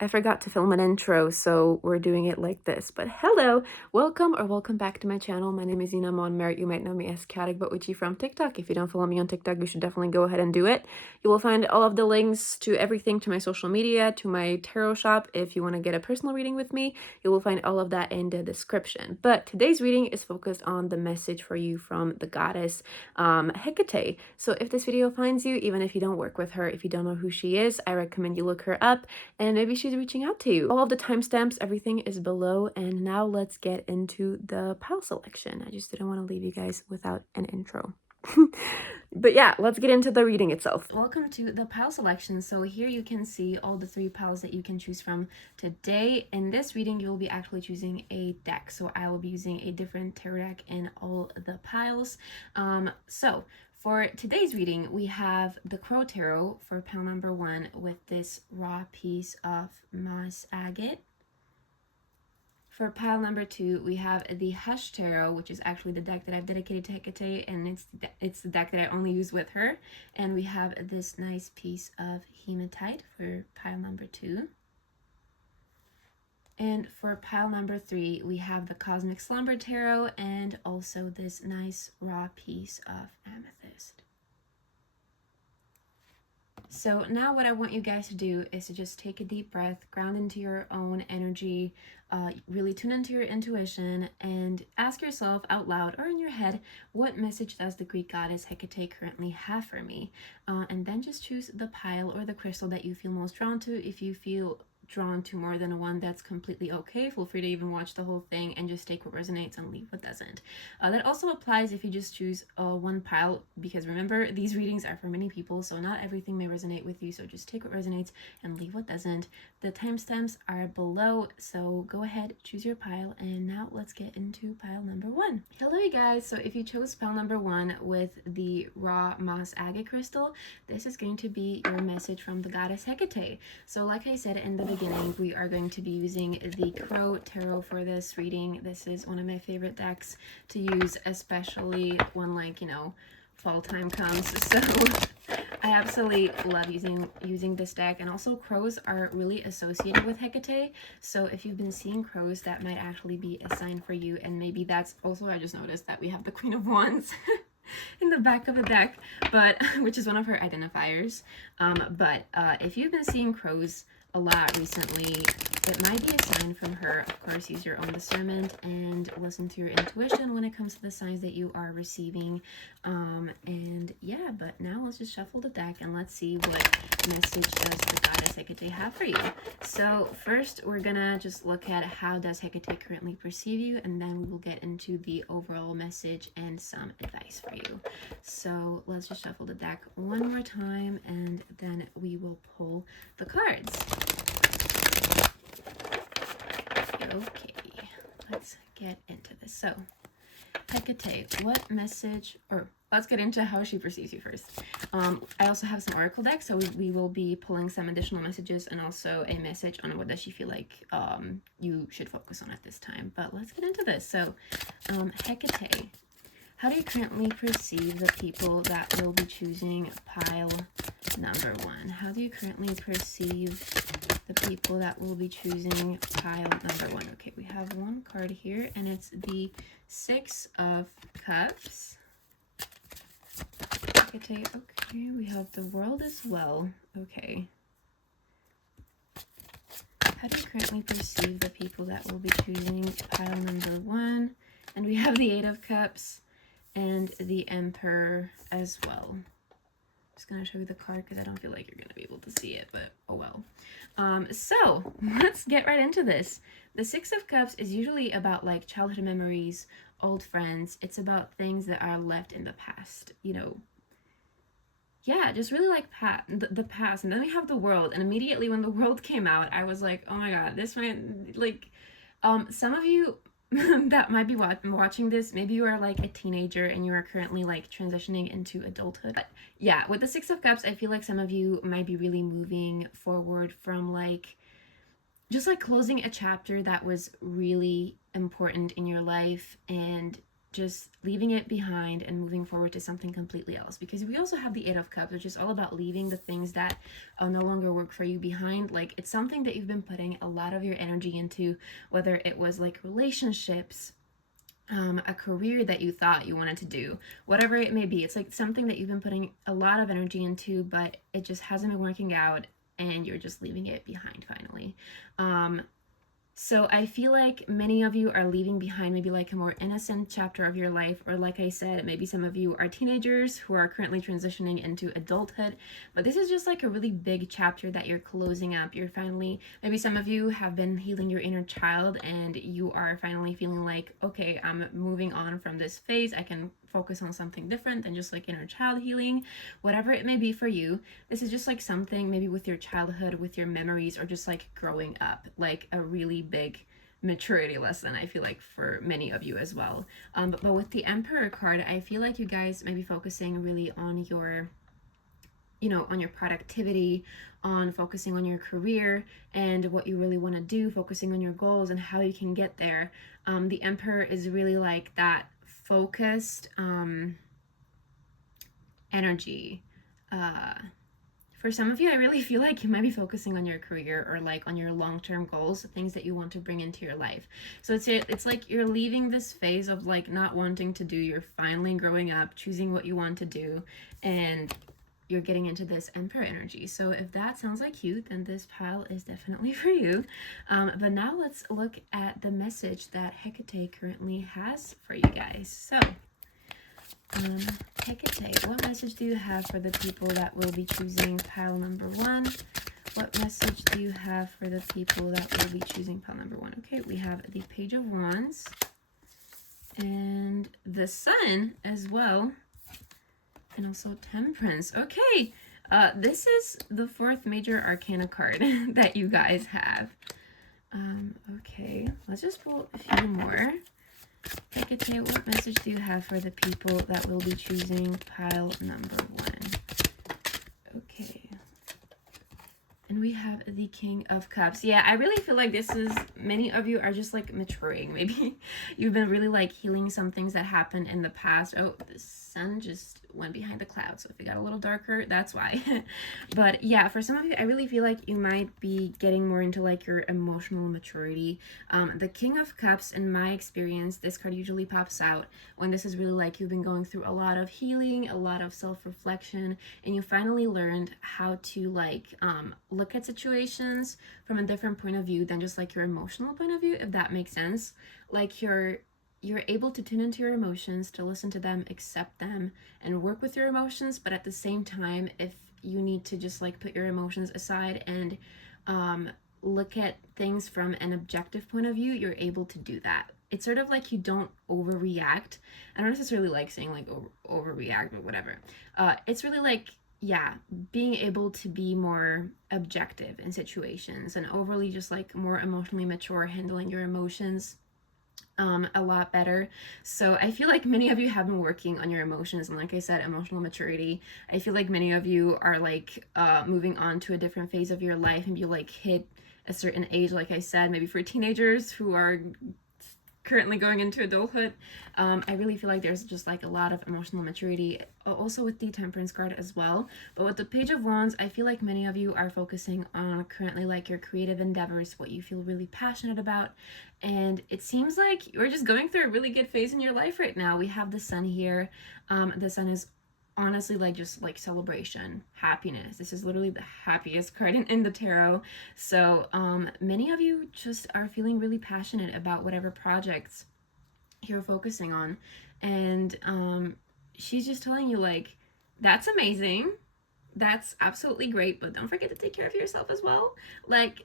I forgot to film an intro, so we're doing it like this. But hello, welcome back to my channel. My name is Ina MonnmareTarot. You might know me as Chaotic but Witchy from TikTok. If you don't follow me on TikTok, you should definitely go ahead and do it. You will find all of the links to everything, to my social media, to my tarot shop. If you want to get a personal reading with me, you will find all of that in the description. But today's reading is focused on the message for you from the goddess Hekate. So if this video finds you, even if you don't work with her, if you don't know who she is, I recommend you look her up and maybe she's reaching out to you. All of the timestamps, everything is below. And now let's get into the pile selection. I just didn't want to leave you guys without an intro. But yeah, let's get into the reading itself. Welcome to the pile selection. So here you can see all the 3 piles that you can choose from today. In this reading, you will be actually choosing a deck. So I will be using a different tarot deck in all the piles. For today's reading, we have the Crow Tarot for pile number 1 with this raw piece of moss agate. For pile number 2, we have the Hush Tarot, which is actually the deck that I've dedicated to Hekate, and it's the deck that I only use with her. And we have this nice piece of hematite for pile number 2. And for pile number 3, we have the Cosmic Slumber Tarot and also this nice raw piece of amethyst. So now what I want you guys to do is to just take a deep breath, ground into your own energy, really tune into your intuition, and ask yourself out loud or in your head, what message does the Greek goddess Hekate currently have for me? And then just choose the pile or the crystal that you feel most drawn to. If you feel drawn to more than one, that's completely okay. Feel free to even watch the whole thing and just take what resonates and leave what doesn't. That also applies if you just choose one pile, because remember, these readings are for many people, so not everything may resonate with you, so just take what resonates and leave what doesn't. The timestamps are below, so go ahead, choose your pile, and now let's get into pile number 1. Hello you guys, so if you chose pile number 1 with the raw moss agate crystal, this is going to be your message from the goddess Hekate. So like I said in the beginning, we are going to be using the Crow Tarot for this reading. This is one of my favorite decks to use, especially when, like, you know, fall time comes. So I absolutely love using this deck. And also crows are really associated with Hekate, so if you've been seeing crows, that might actually be a sign for you. And maybe that's also, I just noticed that we have the Queen of Wands in the back of the deck, but which is one of her identifiers. If you've been seeing crows a lot recently, it might be a sign from her. Of course, use your own discernment and listen to your intuition when it comes to the signs that you are receiving. And yeah, but now let's just shuffle the deck and let's see what message does the goddess Hekate have for you. So first, we're gonna just look at how does Hekate currently perceive you, and then we will get into the overall message and some advice for you. So let's just shuffle the deck one more time, and then we will pull the cards. Okay, let's get into this. So, Hekate, what message, or let's get into how she perceives you first. I also have some oracle decks, so we will be pulling some additional messages and also a message on what does she feel like you should focus on at this time. But let's get into this. So, Hekate, how do you currently perceive the people that will be choosing pile number 1? How do you currently perceive the people that will be choosing pile number 1? Okay, we have one card here, and it's the 6 of Cups. Okay, we have the World as well. Okay. How do you currently perceive the people that will be choosing pile number 1? And we have the 8 of Cups and the Emperor as well. Just gonna show you the card because I don't feel like you're gonna be able to see it, but oh well. So let's get right into this. The 6 of Cups is usually about like childhood memories, old friends. It's about things that are left in the past, you know. Yeah, just really like the past. And then we have the World, and immediately when the World came out, I was like, oh my god, this might, like, some of you that might be watching this, maybe you are like a teenager and you are currently like transitioning into adulthood. But yeah, with the 6 of Cups, I feel like some of you might be really moving forward from like just like closing a chapter that was really important in your life, and just leaving it behind and moving forward to something completely else. Because we also have the Eight of Cups, which is all about leaving the things that no longer work for you behind. Like, it's something that you've been putting a lot of your energy into, whether it was like relationships, a career that you thought you wanted to do, whatever it may be. It's like something that you've been putting a lot of energy into, but it just hasn't been working out, and you're just leaving it behind finally. So I feel like many of you are leaving behind maybe like a more innocent chapter of your life, or like I said, maybe some of you are teenagers who are currently transitioning into adulthood, but this is just like a really big chapter that you're closing up. You're finally, maybe some of you have been healing your inner child, and you are finally feeling like, okay, I'm moving on from this phase. I can focus on something different than just like inner child healing, whatever it may be for you. This is just like something maybe with your childhood, with your memories, or just like growing up, like a really big maturity lesson, I feel like, for many of you as well. But with the Emperor card, I feel like you guys may be focusing really on your, on your productivity, on focusing on your career and what you really want to do, focusing on your goals and how you can get there. The Emperor is really like that focused energy. For some of you, I really feel like you might be focusing on your career, or like on your long-term goals, things that you want to bring into your life. So it's like you're leaving this phase of like not wanting to do. You're finally growing up, choosing what you want to do, and you're getting into this Emperor energy. So if that sounds like you, then this pile is definitely for you. But now let's look at the message that Hekate currently has for you guys. So Hekate, what message do you have for the people that will be choosing pile number 1? What message do you have for the people that will be choosing pile number 1? Okay, we have the Page of Wands and the Sun as well, and also Temperance. Okay, this is the 4th major arcana card that you guys have. Okay, let's just pull a few more. Hekate, what message do you have for the people that will be choosing pile number 1? Okay. And we have the King of Cups. Yeah, I really feel like this is, many of you are just like maturing. Maybe you've been really like healing some things that happened in the past. Oh, the sun just went behind the clouds, so if it got a little darker, that's why. But yeah, for some of you, I really feel like you might be getting more into like your emotional maturity. The King of Cups, in my experience, this card usually pops out when this is really like you've been going through a lot of healing, a lot of self-reflection, and you finally learned how to like look at situations from a different point of view than just like your emotional point of view, if that makes sense. Like you're able to tune into your emotions, to listen to them, accept them, and work with your emotions. But at the same time, if you need to just like put your emotions aside and look at things from an objective point of view, you're able to do that. It's sort of like you don't overreact. I don't necessarily like saying like overreact or whatever. It's really like, yeah, being able to be more objective in situations and overly just like more emotionally mature, handling your emotions a lot better. So I feel like many of you have been working on your emotions, and like I said, emotional maturity. I feel like many of you are like moving on to a different phase of your life, and you like hit a certain age, like I said, maybe for teenagers who are currently going into adulthood. I really feel like there's just like a lot of emotional maturity, also with the Temperance card as well. But with the Page of Wands, I feel like many of you are focusing on currently like your creative endeavors, what you feel really passionate about, and it seems like you're just going through a really good phase in your life right now. We have the Sun here. The Sun is honestly like just like celebration, happiness. This is literally the happiest card in the tarot. So many of you just are feeling really passionate about whatever projects you're focusing on, and she's just telling you like, that's amazing, that's absolutely great, but don't forget to take care of yourself as well. Like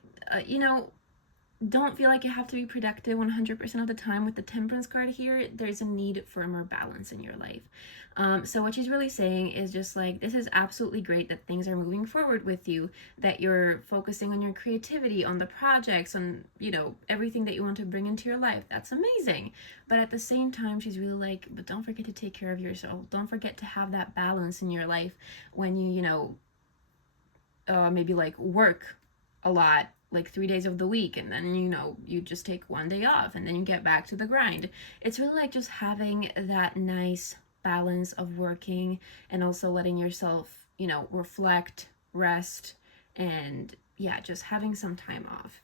don't feel like you have to be productive 100% of the time. With the Temperance card here, there's a need for more balance in your life. So what she's really saying is just like, this is absolutely great that things are moving forward with you, that you're focusing on your creativity, on the projects, on, everything that you want to bring into your life. That's amazing. But at the same time, she's really like, but don't forget to take care of yourself. Don't forget to have that balance in your life when you, maybe like work a lot, like 3 days of the week, and then, you know, you just take 1 day off and then you get back to the grind. It's really like just having that nice balance of working and also letting yourself, you know, reflect, rest, and yeah, just having some time off.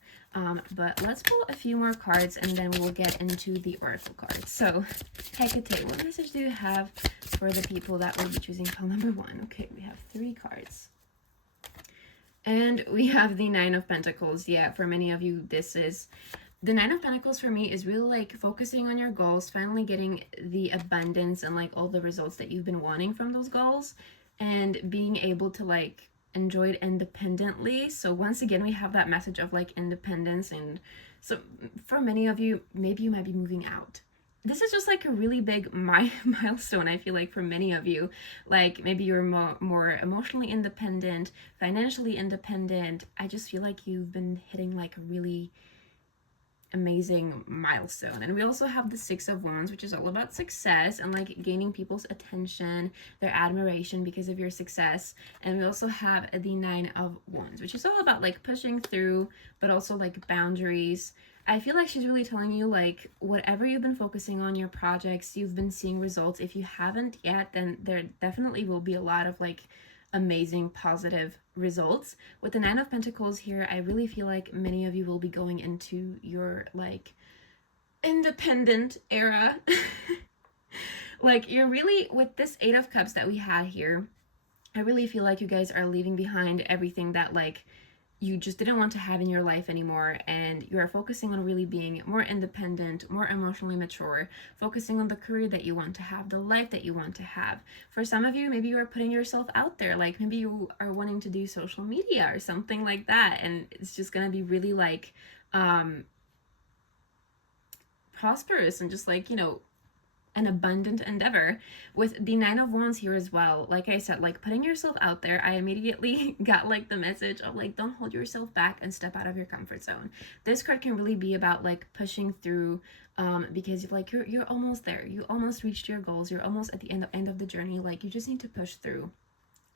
But let's pull a few more cards and then we will get into the oracle cards. So, Hekate, what message do you have for the people that will be choosing pile number 1? Okay, we have 3 cards. And we have the Nine of Pentacles. Yeah, for many of you, this is... The Nine of Pentacles for me is really like focusing on your goals, finally getting the abundance and like all the results that you've been wanting from those goals, and being able to like enjoy it independently. So once again, we have that message of like independence. And so for many of you, maybe you might be moving out. This is just like a really big milestone, I feel like, for many of you. Like maybe you're more emotionally independent, financially independent. I just feel like you've been hitting like a really amazing milestone. And we also have the Six of Wands, which is all about success and like gaining people's attention, their admiration because of your success. And we also have the Nine of Wands, which is all about like pushing through, but also like boundaries. I feel like she's really telling you like whatever you've been focusing on, your projects, you've been seeing results. If you haven't yet, then there definitely will be a lot of like amazing positive results. With the Nine of Pentacles here, I really feel like many of you will be going into your like independent era. Like you're really, with this Eight of Cups that we had here, I really feel like you guys are leaving behind everything that like you just didn't want to have in your life anymore, and you are focusing on really being more independent, more emotionally mature, focusing on the career that you want to have, the life that you want to have. For some of you, maybe you are putting yourself out there, like maybe you are wanting to do social media or something like that, and it's just gonna be really like prosperous and just like, you know, an abundant endeavor. With the Nine of Wands here as well, like I said, like putting yourself out there, I immediately got like the message of like, don't hold yourself back and step out of your comfort zone. This card can really be about like pushing through, because like you're almost there, you almost reached your goals, you're almost at the end of the journey. Like you just need to push through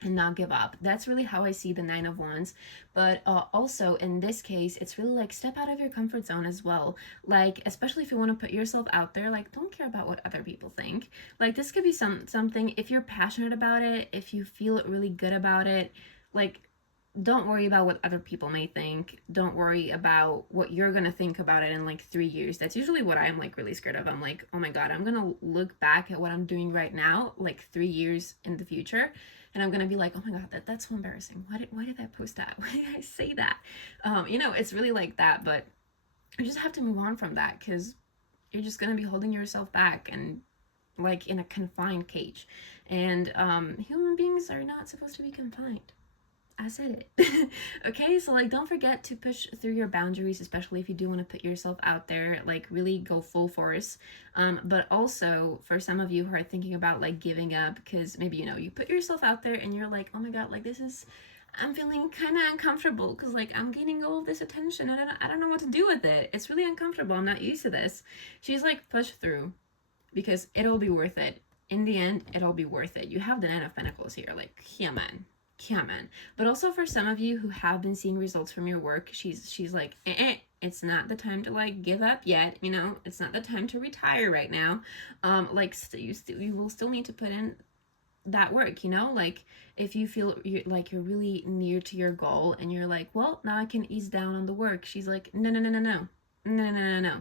and not give up. That's really how I see the Nine of Wands. But also in this case, it's really like step out of your comfort zone as well. Like especially if you want to put yourself out there, like don't care about what other people think. Like this could be something, if you're passionate about it, if you feel really good about it, like don't worry about what other people may think. Don't worry about what you're gonna think about it in like 3 years. That's usually what I'm like really scared of. I'm like, oh my god, I'm gonna look back at what I'm doing right now like 3 years in the future, and I'm gonna be like, oh my god, that's so embarrassing. Why did I post that? Why did I say that? You know, it's really like that. But you just have to move on from that, because you're just gonna be holding yourself back and like in a confined cage. And human beings are not supposed to be confined. I said it. Okay, so like don't forget to push through your boundaries, especially if you do want to put yourself out there, like really go full force. But also for some of you who are thinking about like giving up, because maybe, you know, you put yourself out there and you're like, oh my god, like this is, I'm feeling kind of uncomfortable because like I'm gaining all of this attention and I don't know what to do with it. It's really uncomfortable. I'm not used to this. She's like, push through, because it'll be worth it. In the end, it'll be worth it. You have the Nine of Pentacles here, like, yeah, man. But also for some of you who have been seeing results from your work, she's like, it's not the time to like give up yet, you know, it's not the time to retire right now. Like you will still need to put in that work, you know, like if you feel you're really near to your goal and you're like, well, now I can ease down on the work. She's like, no.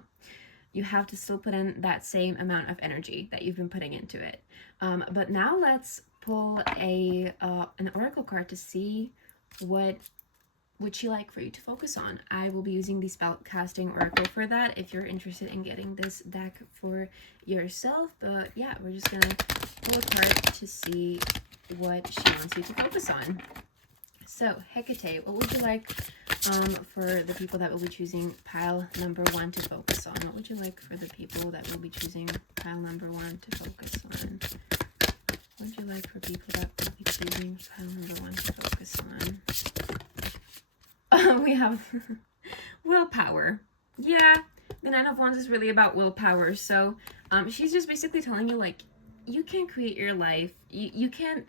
You have to still put in that same amount of energy that you've been putting into it. But now let's pull an oracle card to see what would she like for you to focus on. I will be using the spellcasting oracle for that if you're interested in getting this deck for yourself. But yeah, we're just gonna pull a card to see what she wants you to focus on. So Hekate, what would you like for the people that will be choosing pile number 1 to focus on? What would you like for the people that will be choosing pile number 1 to focus on? What would you like for people that will be choosing pile number 1 to focus on? We have willpower. Yeah, the Nine of Wands is really about willpower. So she's just basically telling you like, you can create your life. You can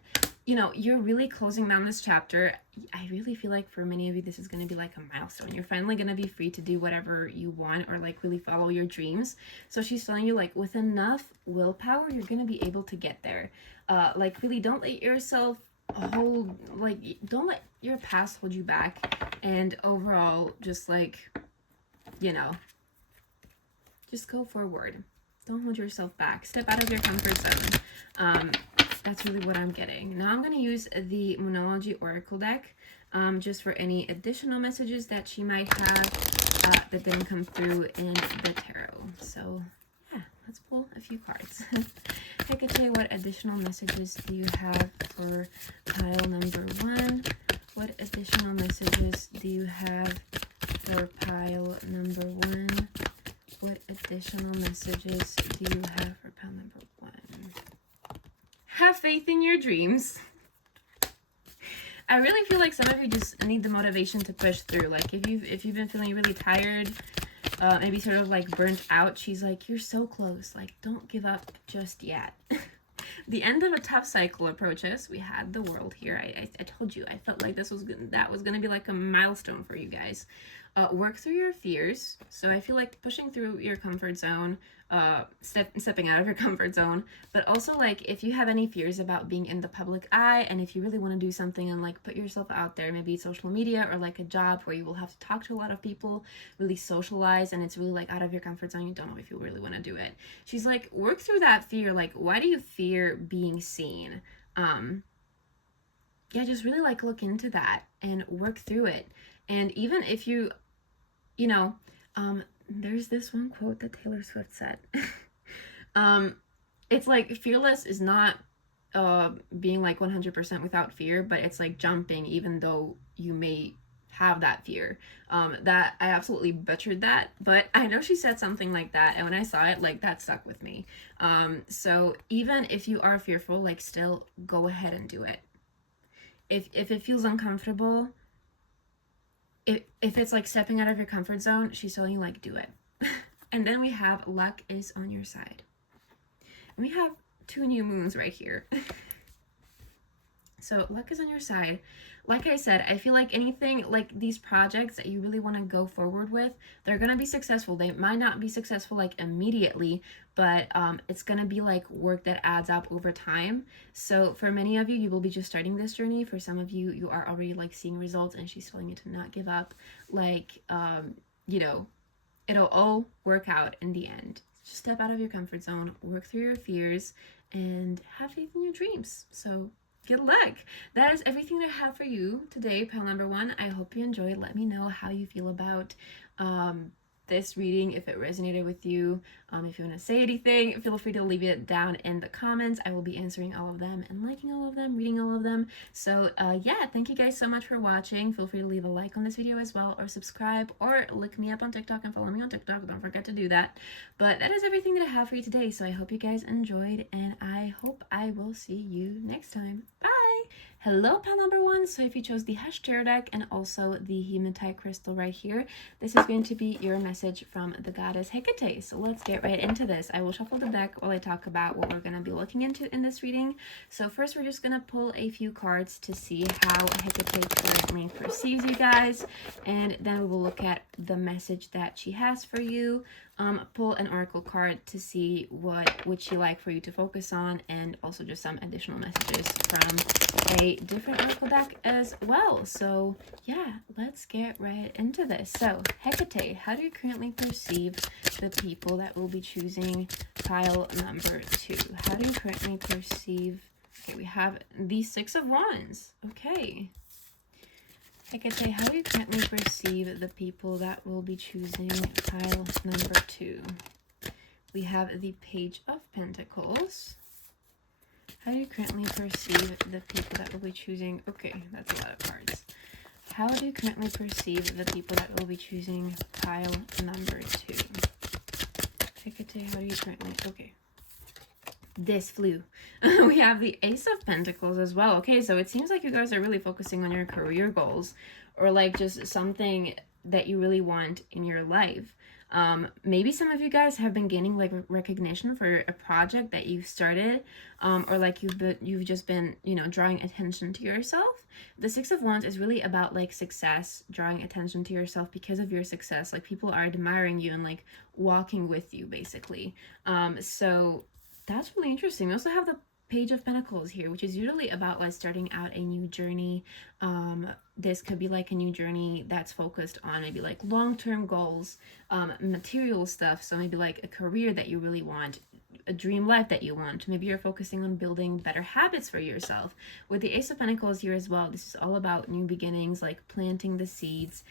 you know, you're really closing down this chapter. I really feel like for many of you, this is going to be like a milestone. You're finally going to be free to do whatever you want or like really follow your dreams. So she's telling you like with enough willpower, you're going to be able to get there. Like really don't let yourself hold, like don't let your past hold you back. And overall, just like, you know, just go forward. Don't hold yourself back. Step out of your comfort zone. That's really what I'm getting. Now I'm going to use the Moonology Oracle deck just for any additional messages that she might have that didn't come through in the tarot. So yeah, let's pull a few cards. Hekate, what additional messages do you have for pile number 1? What additional messages do you have for pile number 1? What additional messages do you have for pile number 1? Have faith in your dreams. I really feel like some of you just need the motivation to push through. Like if you've been feeling really tired, maybe sort of like burnt out, she's like, you're so close. Like, don't give up just yet. The end of a tough cycle approaches. We had the world here. I told you, I felt like that was gonna be like a milestone for you guys. Work through your fears. So I feel like pushing through your comfort zone, stepping out of your comfort zone, but also like if you have any fears about being in the public eye, and if you really want to do something and like put yourself out there, maybe social media or like a job where you will have to talk to a lot of people, really socialize, and it's really like out of your comfort zone, you don't know if you really want to do it. She's like, work through that fear. Like, why do you fear being seen? Yeah, just really like look into that and work through it. And even if you know, there's this one quote that Taylor Swift said. It's like fearless is not being like 100% without fear, but it's like jumping even though you may have that fear. That I absolutely butchered that, but I know she said something like that, and when I saw it, like that stuck with me. So even if you are fearful, like still go ahead and do it. If it feels uncomfortable, if it's like stepping out of your comfort zone, she's telling you like do it. And then we have luck is on your side. And we have 2 new moons right here. So luck is on your side. Like I said, I feel like anything like these projects that you really want to go forward with, they're going to be successful. They might not be successful like immediately, but it's going to be like work that adds up over time. So for many of you, you will be just starting this journey. For some of you, you are already like seeing results, and she's telling you to not give up. Like, you know, it'll all work out in the end. Just step out of your comfort zone, work through your fears, and have faith in your dreams. So good luck. That is everything I have for you today, pile number 1. I hope you enjoyed. Let me know how you feel about this reading, if it resonated with you. If you want to say anything, feel free to leave it down in the comments. I will be answering all of them and liking all of them, reading all of them. So yeah, thank you guys so much for watching. Feel free to leave a like on this video as well, or subscribe, or look me up on TikTok and follow me on TikTok. Don't forget to do that. But that is everything that I have for you today. So I hope you guys enjoyed, and I hope I will see you next time. Bye! Hello, pile number 1. So if you chose the Hash Tarot deck and also the Hematite crystal right here, this is going to be your message from the Goddess Hekate. So let's get right into this. I will shuffle the deck while I talk about what we're going to be looking into in this reading. So first, we're just going to pull a few cards to see how Hekate currently perceives you guys, and then we will look at the message that she has for you. Pull an oracle card to see what would she like for you to focus on, and also just some additional messages from a different oracle deck as well. So yeah, let's get right into this. So Hekate, how do you currently perceive the people that will be choosing pile number 2? How do you currently perceive? Okay, we have the 6 of Wands. Okay. Hekate, how do you currently perceive the people that will be choosing pile number 2? We have the Page of Pentacles. How do you currently perceive the people that will be choosing? Okay, that's a lot of cards. How do you currently perceive the people that will be choosing pile number 2? Hekate, how do you currently... Okay. This flew. We have the Ace of Pentacles as well. Okay, so it seems like you guys are really focusing on your career goals, or like just something that you really want in your life. Maybe some of you guys have been gaining like recognition for a project that you've started, or like you've just been, you know, drawing attention to yourself. The Six of Wands is really about like success, drawing attention to yourself because of your success. Like people are admiring you and like walking with you basically. So that's really interesting. We also have the Page of Pentacles here, which is usually about like starting out a new journey. This could be like a new journey that's focused on maybe like long-term goals, material stuff. So maybe like a career that you really want, a dream life that you want. Maybe you're focusing on building better habits for yourself. With the Ace of Pentacles here as well, this is all about new beginnings, like planting the seeds.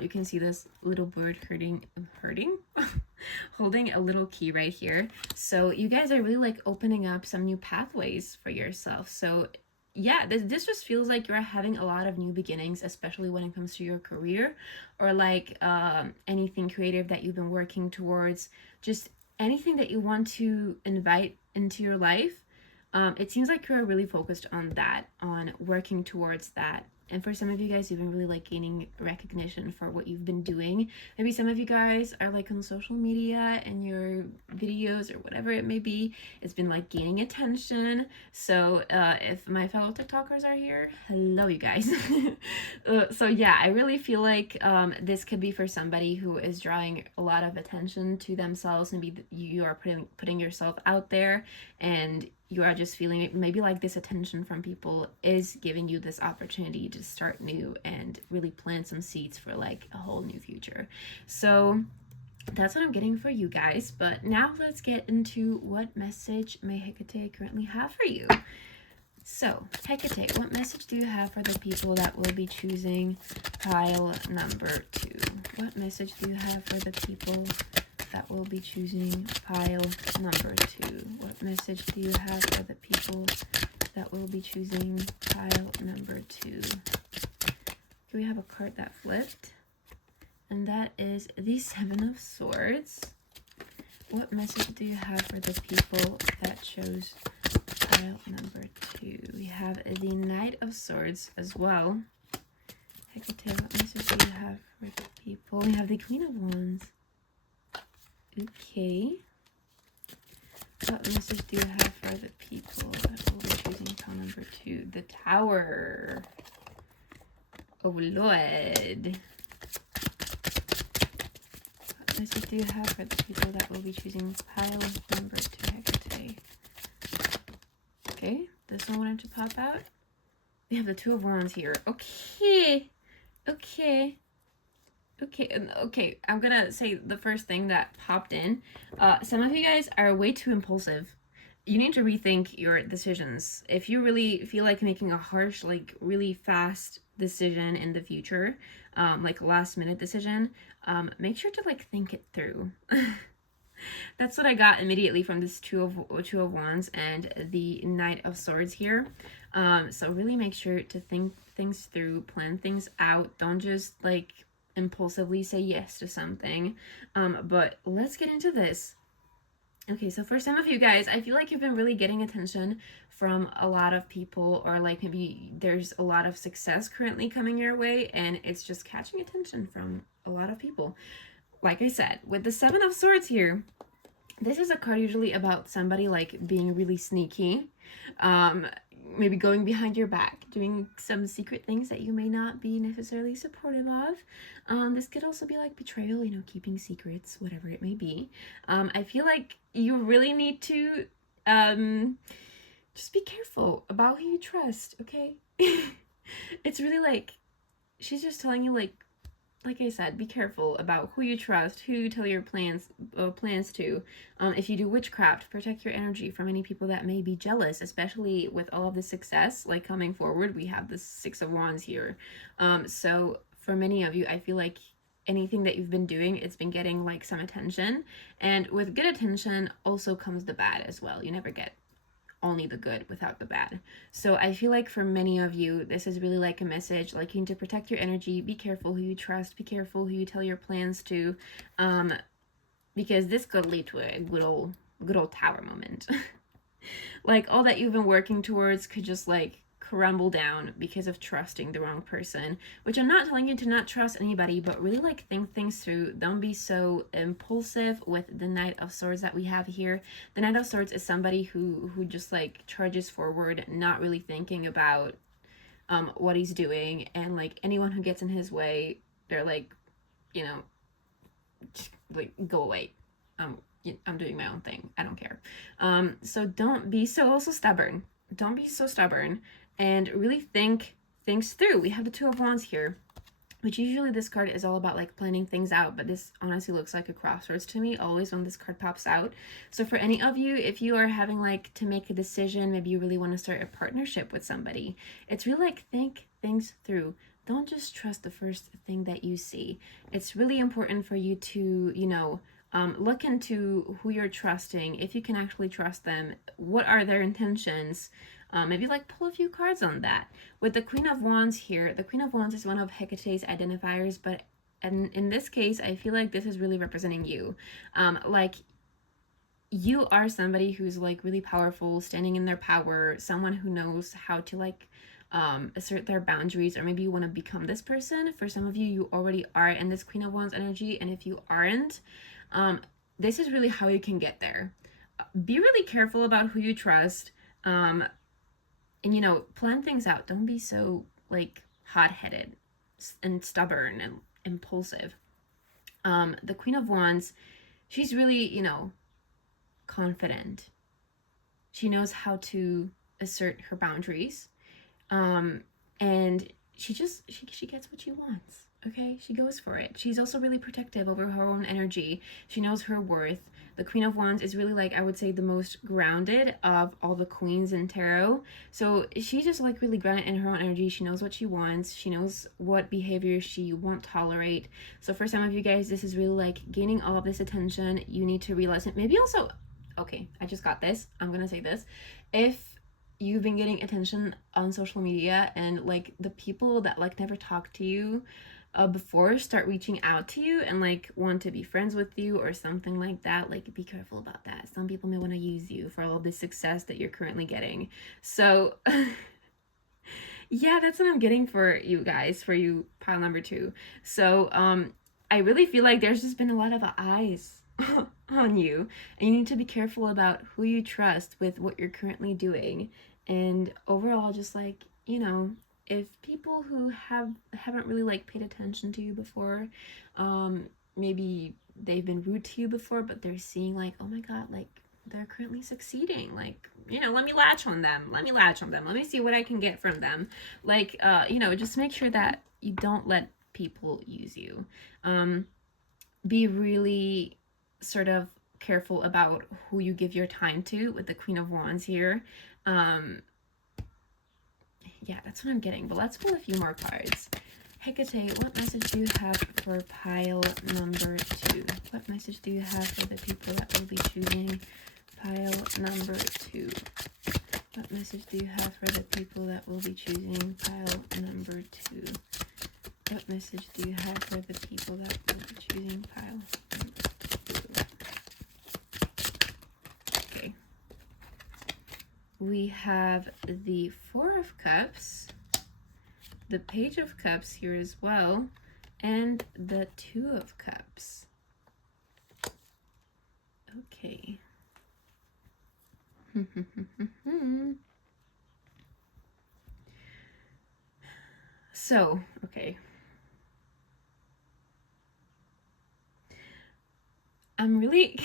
You can see this little bird hurting holding a little key right here. So you guys are really like opening up some new pathways for yourself. So yeah, this just feels like you're having a lot of new beginnings, especially when it comes to your career, or like anything creative that you've been working towards, just anything that you want to invite into your life. It seems like you're really focused on that, on working towards that. And for some of you guys, you've been really like gaining recognition for what you've been doing. Maybe some of you guys are like on social media and your videos or whatever it may be, it's been like gaining attention. So if my fellow TikTokers are here, hello you guys. So yeah, I really feel like this could be for somebody who is drawing a lot of attention to themselves. Maybe you are putting yourself out there, and you are just feeling maybe like this attention from people is giving you this opportunity to start new and really plant some seeds for like a whole new future. So that's what I'm getting for you guys. But now let's get into what message may Hekate currently have for you. So Hekate, what message do you have for the people that will be choosing pile number 2? What message do you have for the people that will be choosing pile number 2? What message do you have for the people that will be choosing pile number 2? Okay, we have a card that flipped, and that is the Seven of Swords. What message do you have for the people that chose pile number 2? We have the Knight of Swords as well. Hekate, what message do you have for the people? We have the Queen of Wands. Okay. What message do you have for the people that will be choosing pile number 2? The Tower. Oh Lord. What message do you have for the people that will be choosing pile number 2, Hekate? Okay, this one wanted to pop out. We have the Two of Wands here. Okay. Okay. Okay, I'm gonna say the first thing that popped in. Some of you guys are way too impulsive. You need to rethink your decisions. If you really feel like making a harsh, like really fast decision in the future, like a last minute decision, make sure to like think it through. That's what I got immediately from this Two of Wands and the Knight of Swords here. So really make sure to think things through, plan things out. Don't just like impulsively say yes to something. But let's get into this. Okay, so for some of you guys, I feel like you've been really getting attention from a lot of people, or like maybe there's a lot of success currently coming your way and it's just catching attention from a lot of people. Like I said, with the Seven of Swords here, this is a card usually about somebody like being really sneaky, maybe going behind your back, doing some secret things that you may not be necessarily supportive of. This could also be like betrayal, you know, keeping secrets, whatever it may be. I feel like you really need to just be careful about who you trust, okay? It's really like, she's just telling you like I said, be careful about who you trust, who you tell your plans to. If you do witchcraft, protect your energy from any people that may be jealous, especially with all of the success like coming forward. We have the Six of Wands here. So for many of you, I feel like anything that you've been doing, it's been getting like some attention, and with good attention also comes the bad as well. You never get only the good without the bad. So I feel like for many of you, this is really like a message, like you need to protect your energy, be careful who you trust, be careful who you tell your plans to, because this could lead to a good old Tower moment. Like all that you've been working towards could just like crumble down because of trusting the wrong person, which I'm not telling you to not trust anybody, but really like think things through. Don't be so impulsive with the Knight of Swords that we have here. The Knight of Swords is somebody who just like charges forward, not really thinking about what he's doing, and like anyone who gets in his way, they're like, you know, like, go away. I'm doing my own thing. I don't care. So don't be so also stubborn. Don't be so stubborn, and really think things through. We have the Two of Wands here, which usually this card is all about like planning things out, but this honestly looks like a crossroads to me always when this card pops out. So for any of you, if you are having like to make a decision, maybe you really want to start a partnership with somebody, it's really like think things through. Don't just trust the first thing that you see. It's really important for you to, you know, look into who you're trusting, if you can actually trust them, what are their intentions. Maybe like pull a few cards on that. With the Queen of Wands here, the Queen of Wands is one of Hecate's identifiers, but in this case, I feel like this is really representing you. Like you are somebody who's like really powerful, standing in their power, someone who knows how to like assert their boundaries, or maybe you want to become this person. For some of you, you already are in this Queen of Wands energy, and if you aren't, this is really how you can get there. Be really careful about who you trust, and you know, plan things out. Don't be so like hot-headed and stubborn and impulsive. The Queen of Wands, she's really, you know, confident. She knows how to assert her boundaries, and she gets what she wants. Okay, she goes for it. She's also really protective over her own energy. She knows her worth. The Queen of Wands is really like, I would say, the most grounded of all the queens in tarot. So she's just like really grounded in her own energy. She knows what she wants. She knows what behavior she won't tolerate. So for some of you guys, this is really like gaining all of this attention. You need to realize it. Maybe also, okay, I just got this. I'm gonna say this. If you've been getting attention on social media and like the people that like never talk to you before start reaching out to you and like want to be friends with you or something like that, like be careful about that. Some people may want to use you for all of the success that you're currently getting. So yeah, that's what I'm getting for you guys, for you pile number 2. So I really feel like there's just been a lot of eyes on you, and you need to be careful about who you trust with what you're currently doing. And overall, just like, you know, if people who haven't really like paid attention to you before, maybe they've been rude to you before, but they're seeing like, oh my god, like they're currently succeeding, like, you know, let me latch on them, let me see what I can get from them. Like, you know, just make sure that you don't let people use you. Be really sort of careful about who you give your time to with the Queen of Wands here. Yeah, that's what I'm getting, but let's pull a few more cards. Hekate, what message do you have for pile number 2? What message do you have for the people that will be choosing pile number 2? What message do you have for the people that will be choosing pile number 2? What message do you have for the people that will be choosing pile number 2? Okay. We have the Four of Cups, the Page of Cups here as well, and the Two of Cups. Okay. So, okay. I'm really,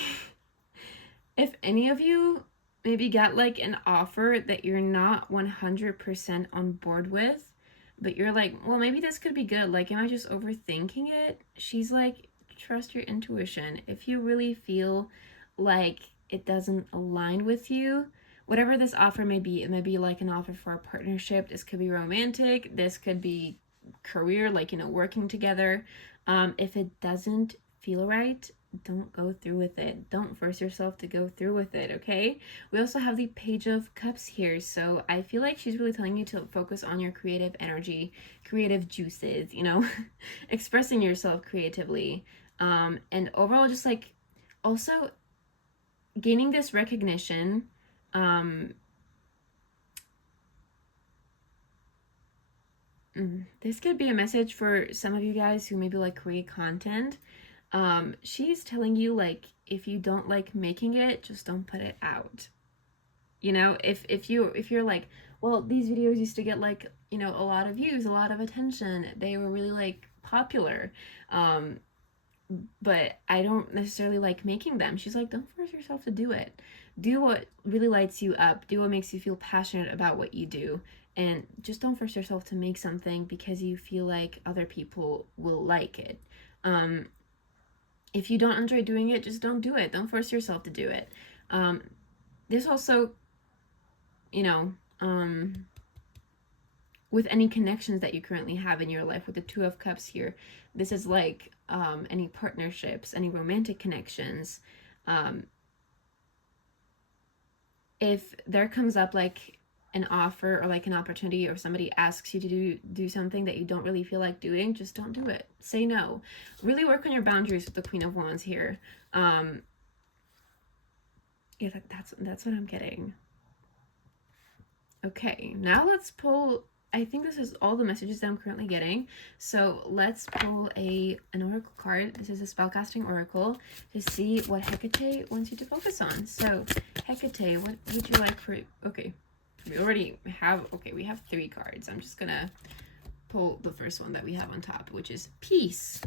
if any of you maybe got like an offer that you're not 100% on board with, but you're like, well, maybe this could be good. Like, am I just overthinking it? She's like, trust your intuition. If you really feel like it doesn't align with you, whatever this offer may be, it may be like an offer for a partnership. This could be romantic. This could be career, like, you know, working together. If it doesn't feel right, don't go through with it. Don't force yourself to go through with it, okay? We also have the Page of Cups here, so I feel like she's really telling you to focus on your creative energy, creative juices, you know, expressing yourself creatively, and overall just like also gaining this recognition, This could be a message for some of you guys who maybe like create content. She's telling you, like, if you don't like making it, just don't put it out. You know, if you're like, well, these videos used to get like, you know, a lot of views, a lot of attention, they were really like popular, but I don't necessarily like making them. She's like, don't force yourself to do it. Do what really lights you up. Do what makes you feel passionate about what you do. And just don't force yourself to make something because you feel like other people will like it. If you don't enjoy doing it, just don't do it. Don't force yourself to do it. There's also, you know, with any connections that you currently have in your life, with the Two of Cups here, this is like any partnerships, any romantic connections. If there comes up like an offer or like an opportunity, or somebody asks you to do something that you don't really feel like doing, just don't do it. Say no. Really work on your boundaries with the Queen of Wands here. Yeah, that's what I'm getting. Okay, now let's pull, I think this is all the messages that I'm currently getting. So let's pull an oracle card. This is a spellcasting oracle to see what Hekate wants you to focus on. So Hekate, what would you like for, okay, we already have, okay, we have 3 cards. I'm just gonna pull the first one that we have on top, which is peace.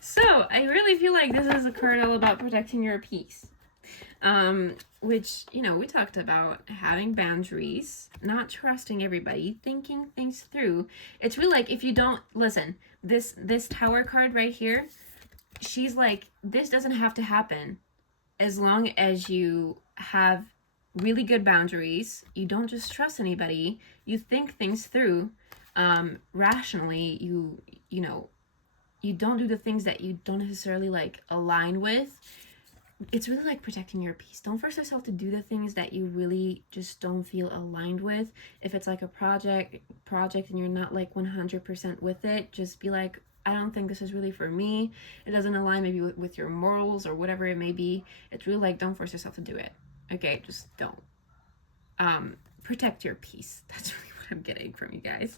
So I really feel like this is a card all about protecting your peace. Which, you know, we talked about having boundaries, not trusting everybody, thinking things through. It's really like, if you don't listen, this Tower card right here, she's like, this doesn't have to happen as long as you have really good boundaries. You don't just trust anybody, you think things through rationally. You know, you don't do the things that you don't necessarily like align with. It's really like protecting your peace. Don't force yourself to do the things that you really just don't feel aligned with. If it's like a project and you're not like 100% with it, just be like, I don't think this is really for me. It doesn't align maybe with your morals or whatever it may be. It's really like, don't force yourself to do it. Okay, just don't. Protect your peace. That's really what I'm getting from you guys.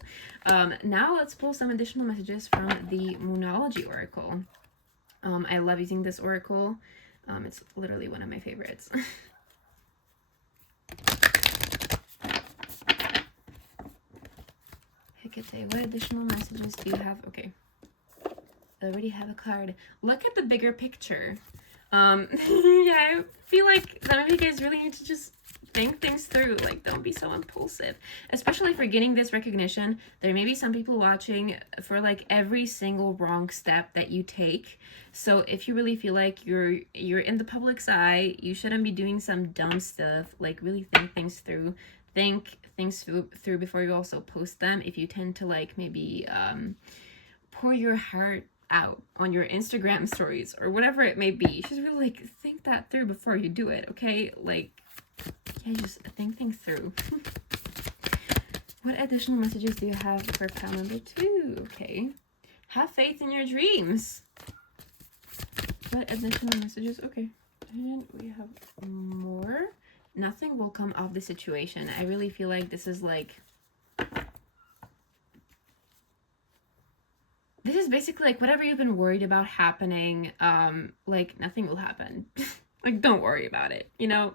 Now let's pull some additional messages from the Moonology Oracle. I love using this oracle. It's literally one of my favorites. Hekate, what additional messages do you have? Okay, I already have a card. Look at the bigger picture. Yeah, I feel like some of you guys really need to just think things through. Like, don't be so impulsive, especially for getting this recognition. There may be some people watching for like every single wrong step that you take. So if you really feel like you're in the public's eye, you shouldn't be doing some dumb stuff. Like, really think things through. Think things through before you also post them. If you tend to like maybe pour your heart out on your Instagram stories or whatever it may be, she's really like, think that through before you do it. Okay, like, yeah, just think things through. What additional messages do you have for pile number 2? Okay, have faith in your dreams. What additional messages? Okay, and we have more. Nothing will come of the situation. I really feel like this is like, this is basically like whatever you've been worried about happening, like nothing will happen. Like, don't worry about it, you know?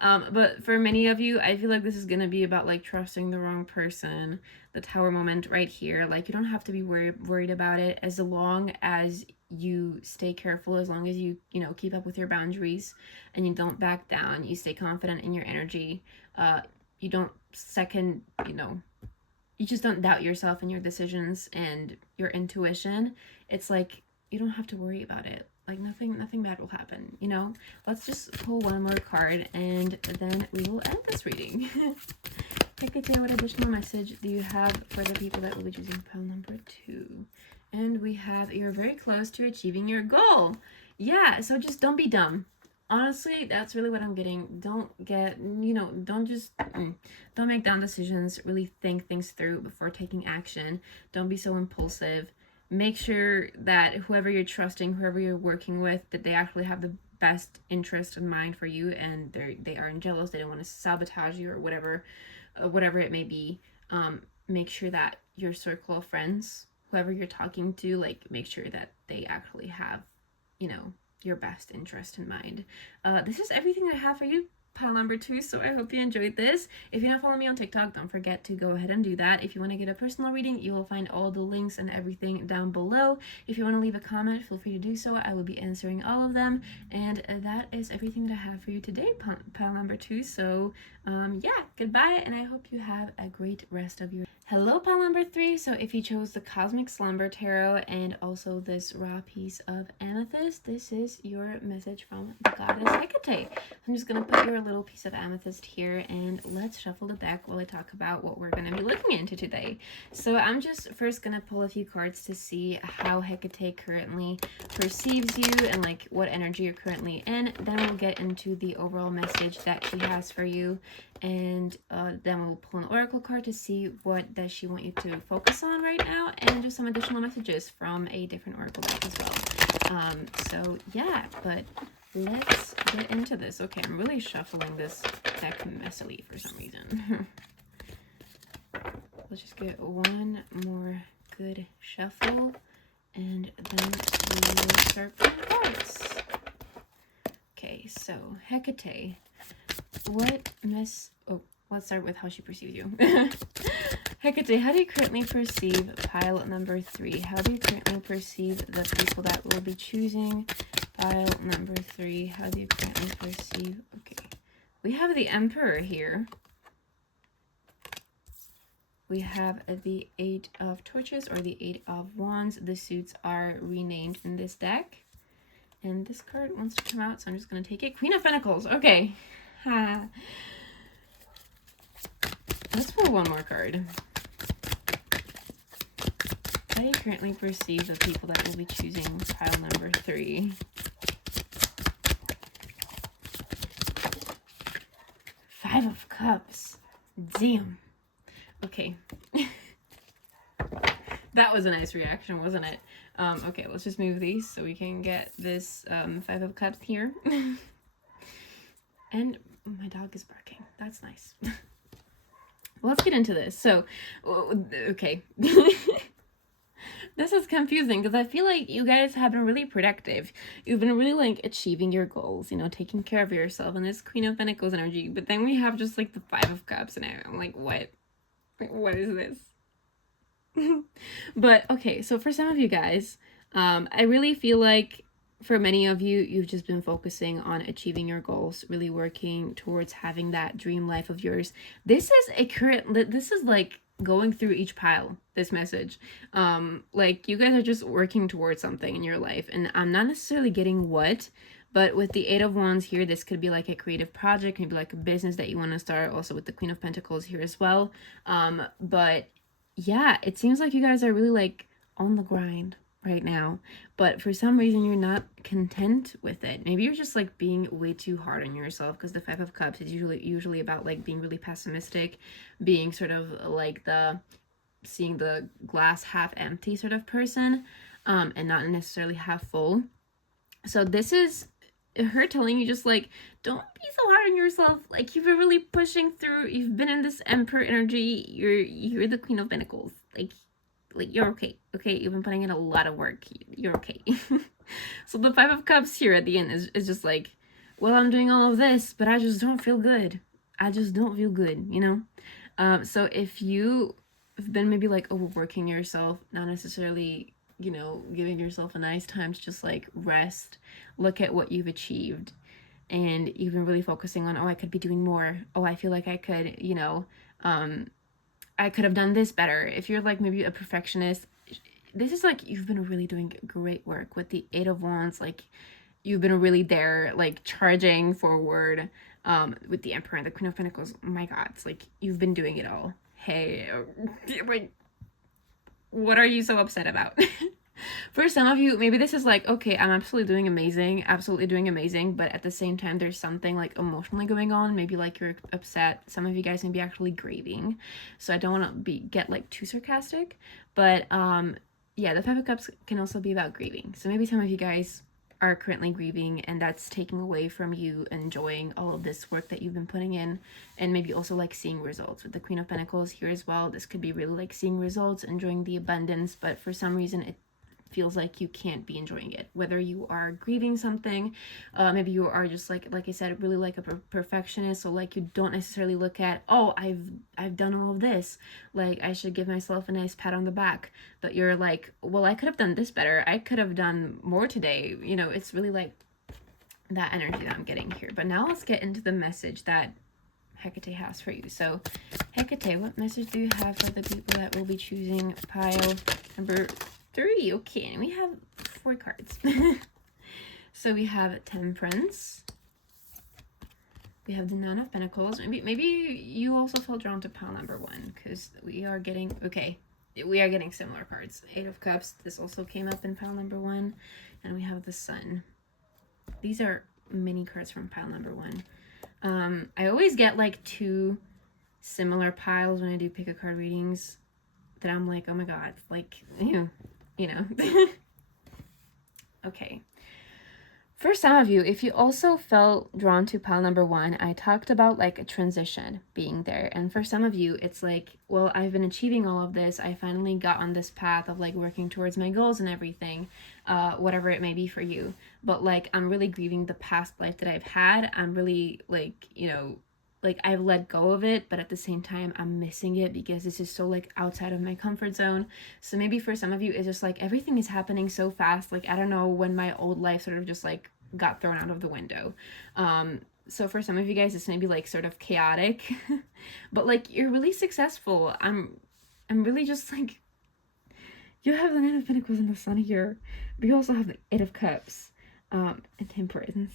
But for many of you, I feel like this is going to be about like trusting the wrong person. The Tower moment right here. Like, you don't have to be worried about it, as long as you stay careful, as long as you know, keep up with your boundaries and you don't back down, you stay confident in your energy. You don't you just don't doubt yourself and your decisions and your intuition. It's like, you don't have to worry about it. Like, nothing bad will happen, you know? Let's just pull one more card and then we will end this reading. Hekate, what additional message do you have for the people that will be choosing pile number 2? And we have, you're very close to achieving your goal. Yeah, so just don't be dumb. Honestly, that's really what I'm getting. Don't get, you know, don't make dumb decisions. Really think things through before taking action. Don't be so impulsive. Make sure that whoever you're trusting, whoever you're working with, that they actually have the best interest in mind for you, and they aren't jealous, they don't want to sabotage you or whatever it may be. Make sure that your circle of friends, whoever you're talking to, like make sure that they actually have, you know, your best interest in mind. This is everything I have for you, pile number 2, so I hope you enjoyed this. If you're not following me on TikTok, don't forget to go ahead and do that. If you want to get a personal reading, you will find all the links and everything down below. If you want to leave a comment, feel free to do so. I will be answering all of them. And that is everything that I have for you today, pile number 2. So yeah, goodbye, and I hope you have a great rest of your Hello, pile number 3. So if you chose the Cosmic Slumber Tarot and also this raw piece of amethyst, this is your message from the Goddess Hekate. I'm just going to put your little piece of amethyst here, and let's shuffle the deck while I talk about what we're going to be looking into today. So I'm just first going to pull a few cards to see how Hekate currently perceives you and like what energy you're currently in. Then we'll get into the overall message that she has for you. And then we'll pull an oracle card to see what does she want you to focus on right now, and just some additional messages from a different oracle deck as well. So yeah, but let's get into this. Okay, I'm really shuffling this deck messily for some reason. Let's just get one more good shuffle, and then we will start pulling cards. Okay, so Hekate. Let's start with how she perceives you. Hekate, how do you currently perceive pile number 3? How do you currently perceive the people that will be choosing pile number 3? How do you currently perceive? Okay, we have the Emperor here. We have the 8 of Torches or the 8 of Wands. The suits are renamed in this deck. And this card wants to come out, so I'm just going to take it. Queen of Pentacles. Okay. Let's pull one more card. How do you currently perceive the people that will be choosing pile number 3? Five of Cups. Damn. Okay. That was a nice reaction, wasn't it? Okay, let's just move these so we can get this 5 of Cups here. And my dog is barking. That's nice. Let's get into this. So, okay. This is confusing because I feel like you guys have been really productive. You've been really like achieving your goals, you know, taking care of yourself, and this Queen of Pentacles energy. But then we have just like the 5 of Cups, and I'm like, what? What is this? But okay, so for some of you guys, I really feel like for many of you, you've just been focusing on achieving your goals, really working towards having that dream life of yours. This is like going through each pile, this message. Like you guys are just working towards something in your life, and I'm not necessarily getting what, but with the 8 of Wands here, this could be like a creative project, maybe like a business that you want to start, also with the Queen of Pentacles here as well. But yeah, it seems like you guys are really like on the grind right now, but for some reason you're not content with it. Maybe you're just like being way too hard on yourself, because the 5 of Cups is usually about like being really pessimistic, being sort of like the seeing the glass half empty sort of person, and not necessarily half full. So this is her telling you just like, don't be so hard on yourself. Like you've been really pushing through, you've been in this Emperor energy, you're the Queen of Pentacles, like you're okay. You've been putting in a lot of work, you're okay. So the 5 of Cups here at the end is just like, well, I'm doing all of this, but I just don't feel good. I just don't feel good, you know. So if you have been maybe like overworking yourself, not necessarily, you know, giving yourself a nice time to just like rest, look at what you've achieved, and you've been really focusing on, oh, I could be doing more, oh, I feel like I could, you know, I could have done this better. If you're like maybe a perfectionist, this is like you've been really doing great work with the 8 of Wands. Like you've been really there, like charging forward, with the Emperor and the Queen of Pentacles. Oh my God, it's like you've been doing it all. Hey, like, what are you so upset about? For some of you, maybe this is like, okay, I'm absolutely doing amazing, but at the same time, there's something like emotionally going on. Maybe like you're upset. Some of you guys may be actually grieving. So I don't want to get like too sarcastic, but yeah, the 5 of Cups can also be about grieving. So maybe some of you guys are currently grieving, and that's taking away from you enjoying all of this work that you've been putting in, and maybe also like seeing results. With the Queen of Pentacles here as well, this could be really like seeing results, enjoying the abundance, but for some reason it feels like you can't be enjoying it, whether you are grieving something, maybe you are just like I said, really like a perfectionist. So like you don't necessarily look at, oh, I've done all of this, like I should give myself a nice pat on the back, but you're like, well, I could have done this better, I could have done more today. You know, it's really like that energy that I'm getting here. But now let's get into the message that Hekate has for you. So Hekate, what message do you have for the people that will be choosing pile number 3? Okay, and we have 4 cards. So we have Temperance, we have the Nine of Pentacles. Maybe you also felt drawn to pile number 1, because we are getting, okay, we are getting similar cards. 8 of Cups, this also came up in pile number 1, and we have the Sun. These are mini cards from pile number 1. I always get like 2 similar piles when I do pick a card readings that I'm like, oh my god, like, you know. Okay. For some of you, if you also felt drawn to pile number 1, I talked about like a transition being there. And for some of you, it's like, well, I've been achieving all of this. I finally got on this path of like working towards my goals and everything, whatever it may be for you. But like, I'm really grieving the past life that I've had. I'm really like, you know, like I've let go of it, but at the same time I'm missing it because this is so like outside of my comfort zone. So maybe for some of you it's just like everything is happening so fast, like I don't know when my old life sort of just like got thrown out of the window. So for some of you guys it's maybe like sort of chaotic but like you're really successful. I'm really just like, you have the Nine of Pentacles and the Sun here, but you also have the 8 of Cups and Temperance.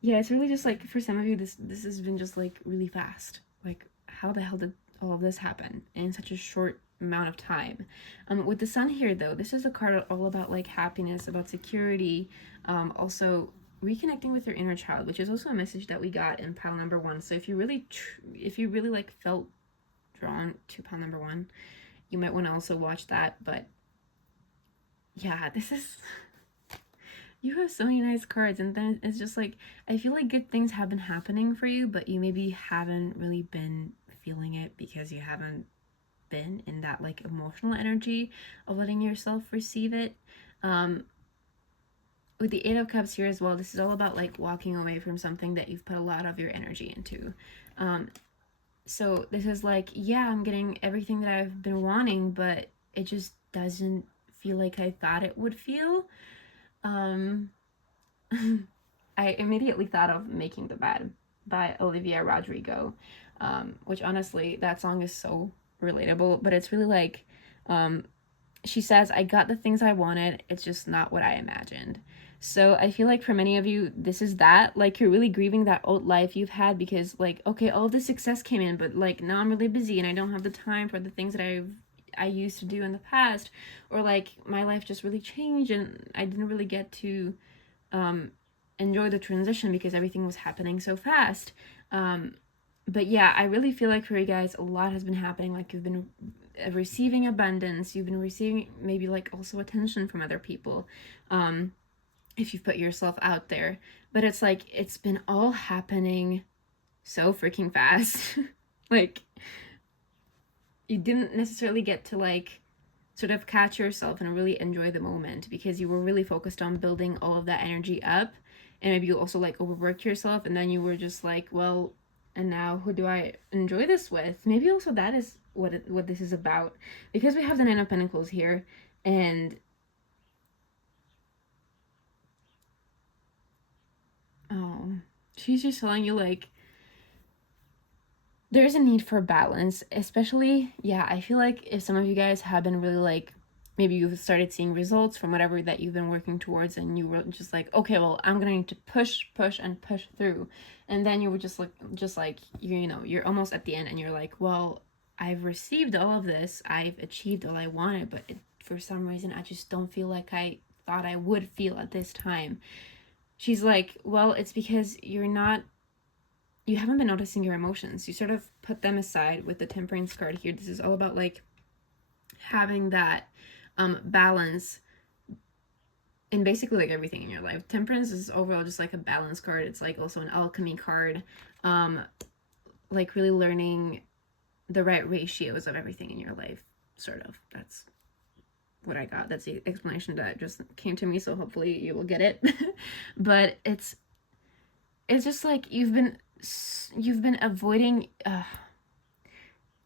Yeah, it's really just like, for some of you, this has been just like really fast. Like, how the hell did all of this happen in such a short amount of time? With the Sun here, though, this is a card all about like happiness, about security, also reconnecting with your inner child, which is also a message that we got in pile number 1. So if you really like felt drawn to pile number 1, you might want to also watch that. But yeah, this is you have so many nice cards, and then it's just like, I feel like good things have been happening for you, but you maybe haven't really been feeling it because you haven't been in that like emotional energy of letting yourself receive it. With the 8 of Cups here as well, this is all about like walking away from something that you've put a lot of your energy into. So this is like, yeah, I'm getting everything that I've been wanting, but it just doesn't feel like I thought it would feel. I immediately thought of Making the Bed by Olivia Rodrigo, which honestly, that song is so relatable, but it's really like, she says, I got the things I wanted, it's just not what I imagined. So I feel like for many of you, this is that, like you're really grieving that old life you've had because like, okay, all the success came in, but like now I'm really busy and I don't have the time for the things that I used to do in the past, or like my life just really changed and I didn't really get to enjoy the transition because everything was happening so fast. But yeah, I really feel like for you guys, a lot has been happening. Like you've been receiving abundance, you've been receiving maybe like also attention from other people, if you've put yourself out there. But it's like, it's been all happening so freaking fast. Like you didn't necessarily get to like sort of catch yourself and really enjoy the moment because you were really focused on building all of that energy up, and maybe you also like overworked yourself, and then you were just like, well, and now who do I enjoy this with? Maybe also that is what this is about, because we have the 9 of Pentacles here, and oh, she's just telling you like there's a need for balance, especially, yeah, I feel like if some of you guys have been really like, maybe you've started seeing results from whatever that you've been working towards, and you were just like, okay, well, I'm gonna need to push and push through, and then you were just like you know, you're almost at the end and you're like, well, I've received all of this, I've achieved all I wanted, but for some reason I just don't feel like I thought I would feel at this time. She's like, well, it's because you haven't been noticing your emotions. You sort of put them aside with the Temperance card here. This is all about like having that balance in basically like everything in your life. Temperance is overall just like a balance card. It's like also an alchemy card. Like really learning the right ratios of everything in your life, sort of. That's what I got. That's the explanation that just came to me, so hopefully you will get it. But it's just like you've been avoiding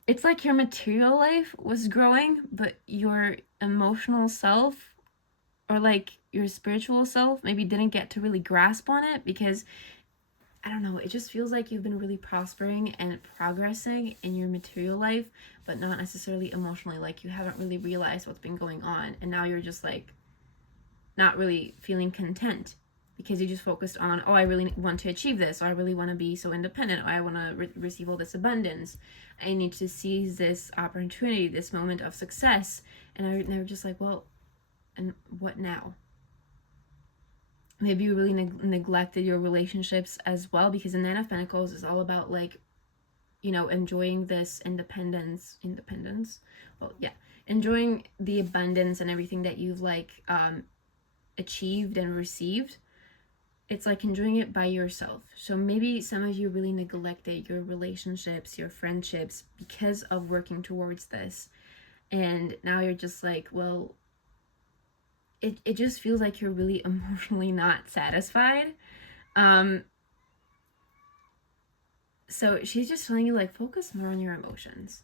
it's like your material life was growing, but your emotional self, or like your spiritual self, maybe didn't get to really grasp on it, because I don't know, it just feels like you've been really prospering and progressing in your material life, but not necessarily emotionally. Like you haven't really realized what's been going on, and now you're just like not really feeling content because you just focused on, oh, I really want to achieve this, or I really want to be so independent, or I want to receive all this abundance. I need to seize this opportunity, this moment of success. And they're just like, well, and what now? Maybe you really neglected your relationships as well, because the Nine of Pentacles is all about like, you know, enjoying this independence, well, yeah, enjoying the abundance and everything that you've like achieved and received. It's like enjoying it by yourself. So maybe some of you really neglected your relationships, your friendships, because of working towards this. And now you're just like, well, it just feels like you're really emotionally not satisfied. So she's just telling you, like, focus more on your emotions.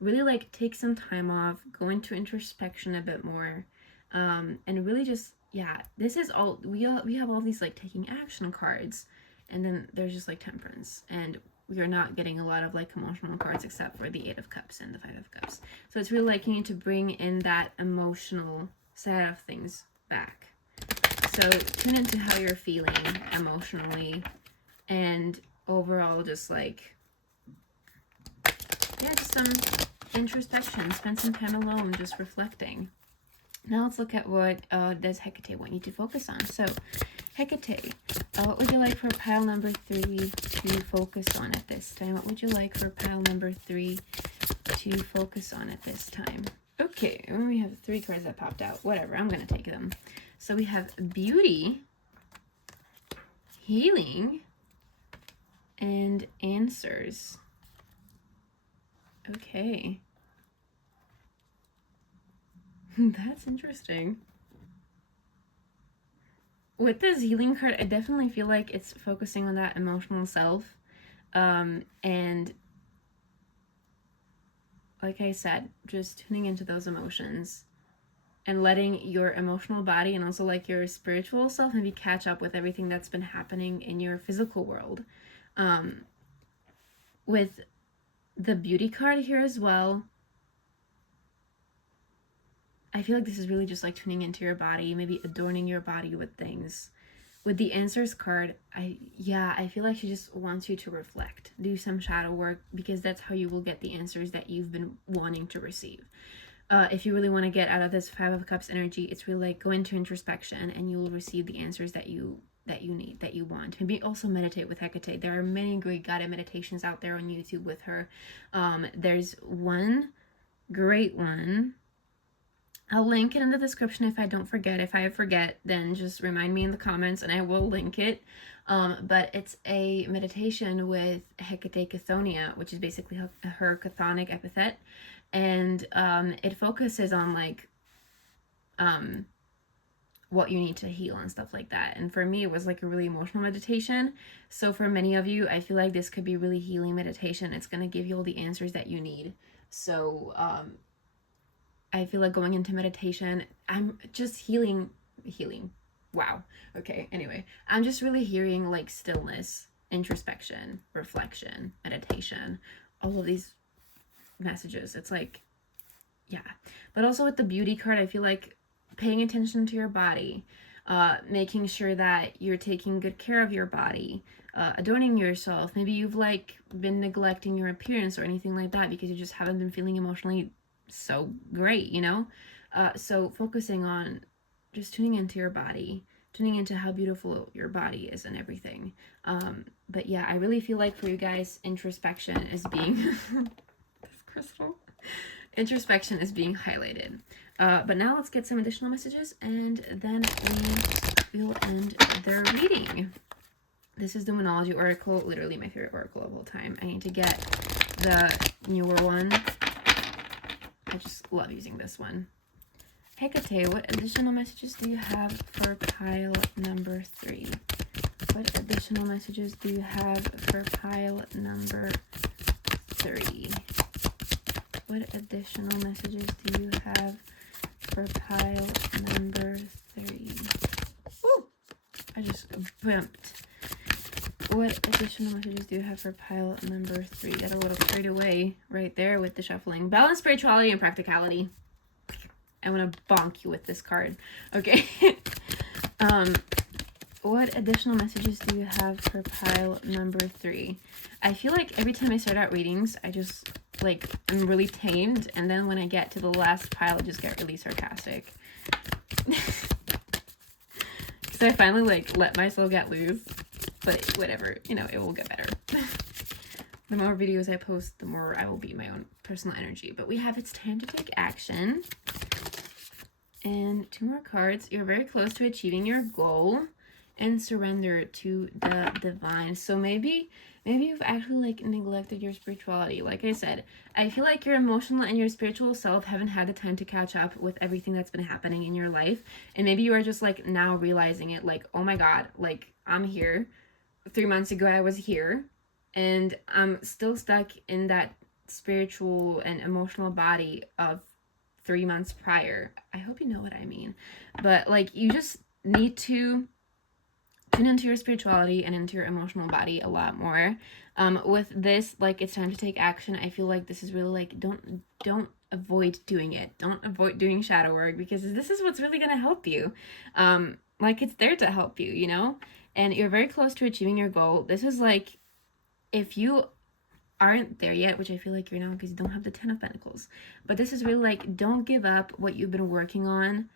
Really, like, take some time off, go into introspection a bit more, and really just, yeah, this is all, we have all these, like, taking action cards, and then there's just, like, temperance, and we are not getting a lot of, like, emotional cards except for the Eight of Cups and the Five of Cups. So it's really, like, you need to bring in that emotional side of things back. So tune into how you're feeling emotionally, and overall just like, yeah, just some introspection. Spend some time alone just reflecting. Now let's look at what does Hekate want you to focus on. So Hekate, what would you like for pile number 3 to focus on at this time? What would you like for pile number 3 to focus on at this time? Okay, we have 3 cards that popped out. Whatever, I'm gonna take them. So we have beauty, healing, and answers. Okay. That's interesting. With this healing card, I definitely feel like it's focusing on that emotional self. And like I said, just tuning into those emotions and letting your emotional body and also like your spiritual self maybe catch up with everything that's been happening in your physical world. With the beauty card here as well, I feel like this is really just like tuning into your body, maybe adorning your body with things. With the answers card, I feel like she just wants you to reflect, do some shadow work, because that's how you will get the answers that you've been wanting to receive. If you really want to get out of this Five of Cups energy, it's really like go into introspection and you will receive the answers that you need, that you want. Maybe also meditate with Hekate. There are many great guided meditations out there on YouTube with her. There's one great one. I'll link it in the description if I don't forget. If I forget, then just remind me in the comments and I will link it. But it's a meditation with Hekate Chthoniya, which is basically her chthonic epithet. And it focuses on like what you need to heal and stuff like that. And for me, it was like a really emotional meditation. So for many of you, I feel like this could be really healing meditation. It's going to give you all the answers that you need. So I feel like going into meditation, I'm just healing. Wow. Okay. Anyway, I'm just really hearing like stillness, introspection, reflection, meditation, all of these messages. It's like, yeah. But also with the beauty card, I feel like paying attention to your body, making sure that you're taking good care of your body, adorning yourself. Maybe you've like been neglecting your appearance or anything like that because you just haven't been feeling emotionally so great, you know? So focusing on just tuning into your body, tuning into how beautiful your body is and everything. But yeah, I really feel like for you guys, introspection is being this crystal introspection is being highlighted. But now let's get some additional messages, and then we will end their reading. This is the Monology Oracle, literally my favorite oracle of all time. I need to get the newer one. I just love using this one. Hekate, what additional messages do you have for pile number 3? What additional messages do you have for pile number 3? What additional messages do you have for pile number 3? Ooh, I just bumped. What additional messages do you have for pile number 3? Got a little carried away right there with the shuffling. Balance, spirituality, and practicality. I want to bonk you with this card. Okay. What additional messages do you have for pile number 3? I feel like every time I start out readings, I just, like, I'm really tamed. And then when I get to the last pile, I just get really sarcastic. Because I finally, like, let myself get loose. But whatever, you know, it will get better. The more videos I post, the more I will be my own personal energy. But we have It's Time to Take Action. And 2 more cards. You're very close to achieving your goal. And surrender to the divine. So maybe you've actually, like, neglected your spirituality. Like I said, I feel like your emotional and your spiritual self haven't had the time to catch up with everything that's been happening in your life. And maybe you are just, like, now realizing it, like, oh my God, like, I'm here. 3 months ago I was here, and I'm still stuck in that spiritual and emotional body of 3 months prior. I hope you know what I mean. But, like, you just need to tune into your spirituality and into your emotional body a lot more. With this, like, It's Time to Take Action, I feel like this is really, like, don't avoid doing it. Don't avoid doing shadow work, because this is what's really going to help you. Like, it's there to help you, you know? And you're very close to achieving your goal. This is, like, if you aren't there yet, which I feel like you're now because you don't have the 10 of Pentacles. But this is really, like, don't give up what you've been working on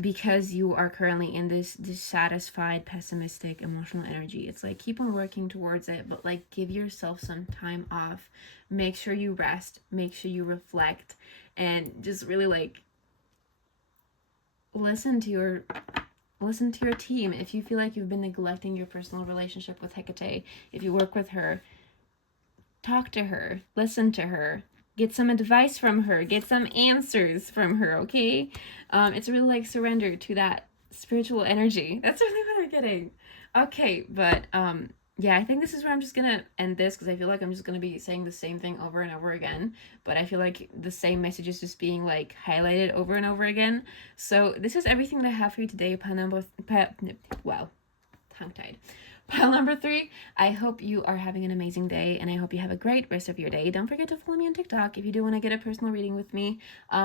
because you are currently in this dissatisfied, pessimistic, emotional energy. It's like, keep on working towards it, but, like, give yourself some time off. Make sure you rest. Make sure you reflect. And just really, like, listen to your team. If you feel like you've been neglecting your personal relationship with Hekate, if you work with her, talk to her, listen to her, get some advice from her, get some answers from her, okay? It's really, like, surrender to that spiritual energy. That's really what I'm getting. Okay, but yeah, I think this is where I'm just gonna end this, because I feel like I'm just gonna be saying the same thing over and over again, but I feel like the same message is just being, like, highlighted over and over again. So this is everything that I have for you today. Tongue-tied. Pile number 3, I hope you are having an amazing day, and I hope you have a great rest of your day. Don't forget to follow me on TikTok. If you do want to get a personal reading with me,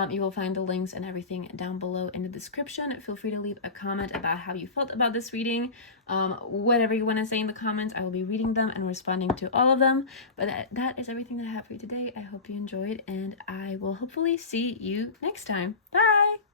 you will find the links and everything down below in the description. Feel free to leave a comment about how you felt about this reading. Whatever you want to say in the comments, I will be reading them and responding to all of them. But that is everything that I have for you today. I hope you enjoyed, and I will hopefully see you next time. Bye!